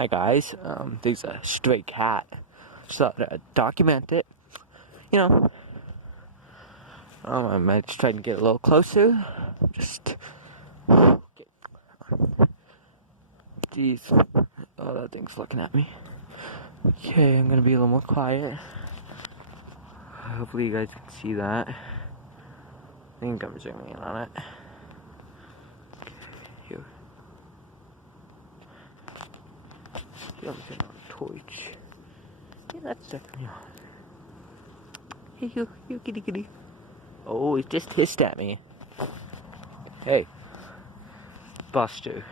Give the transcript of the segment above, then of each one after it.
Hi guys, there's a stray cat. Just thought I'd document it. You know, I might just try to get a little closer. Just, jeez, oh, that thing's looking at me. Okay, I'm gonna be a little more quiet. Hopefully you guys can see that. I think I'm zooming in on it. Okay, here. I'm turning on the torch. Yeah, that's definitely on. Hey, you kitty kitty. Oh, it just hissed at me. Hey, Buster.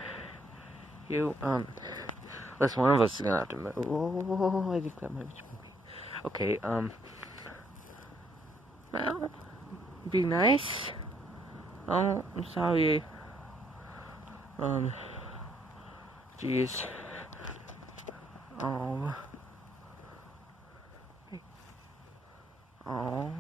Unless one of us is gonna have to move. Oh, I think that might be. Okay, well, be nice. Oh, I'm sorry. Jeez. Oh. Oh.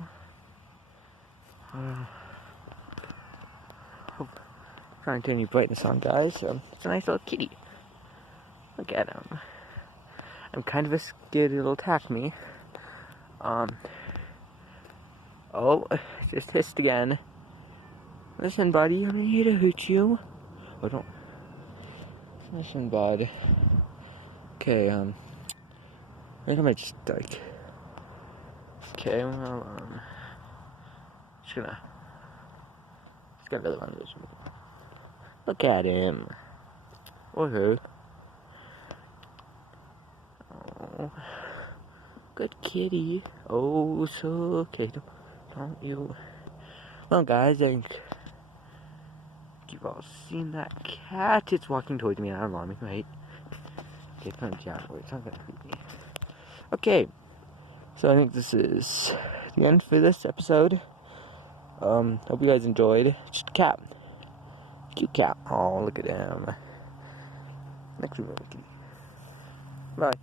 Trying to turn your brightness on, guys. It's a nice little kitty. Look at him. I'm kind of scared it'll attack me. Oh, just hissed again. Listen, buddy, I'm here to hurt you. Oh, don't. Listen, bud. Okay, I think I might just, like. Okay, well, just gonna really want to listen. Look at him. Or her. Oh, good kitty. Oh, so okay. Don't you? Well, guys, I think you've all seen that cat. It's walking towards me. Not alarming, right? Okay, punch out. It's not gonna hurt me. Okay, so I think this is the end for this episode. Hope you guys enjoyed. Just a cat. Cute cat. Oh, look at him. Next week. Bye.